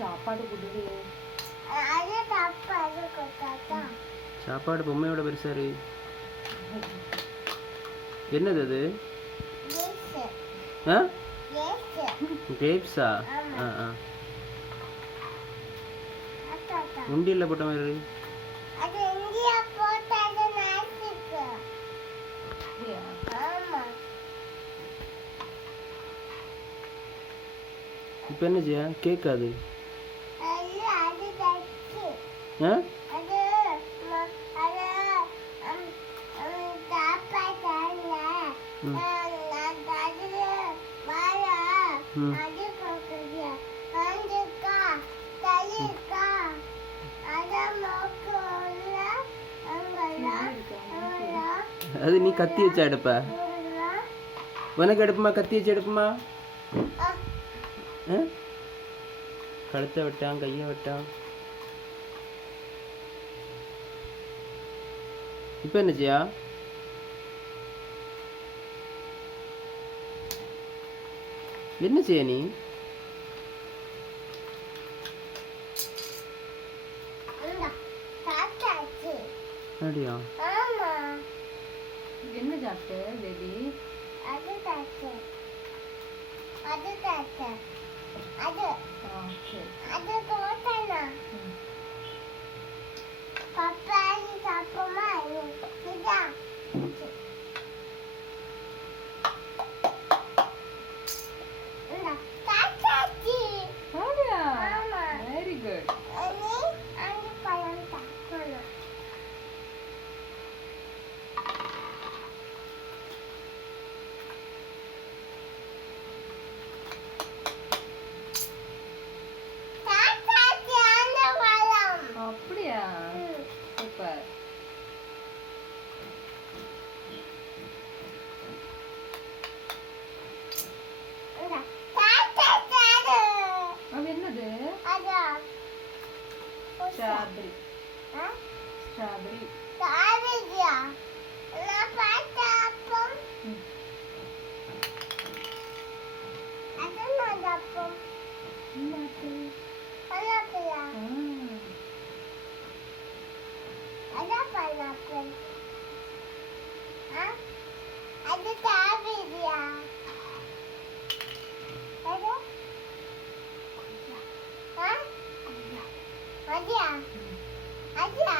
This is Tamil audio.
சாப்பாடு குடுடி. சாப்பாடு பொம்மையோட பெருசா இருக்கு. என்னது அது? கிரேப்ஸா? உண்டியல்ல போட்ட மாதிரி இருக்கு. இப்போ என்ன செய்ய? கேக் அது. அது நீ கத்தி வச்சா எடுப்ப? உனக்கு எடுப்புமா? கத்தி வச்சு எடுப்புமா? கழுத்தை விட்டான், கையை விட்டான். இப்போ என்ன செய்யா? என்ன செய்ய நீ? அப்படியா? என்ன சாப்பிட்ட பேபி? அது தாத்தா. அது தாத்தா. அது. சரி. அது தோட்டனா. பாப்பா நீ சாப்பிடுமா? இதா. தாத்தாச்சி. அப்படியா? ஆமா. Very good. நீ அங்க பழம் சாப்பிடணும். அப்படியா? சூப்பர். அது என்னது? ஸ்ட்ராபெரி. ஸ்ட்ராபெரி. ஸ்ட்ராபெரியா? நான் பார்த்தப்பம். அது நடாப்பம். என்னது? பலாப்பழா. அதான் பலாப்பழம். அது ஸ்ட்ராபெரியா? அது? அதியா? அதியா?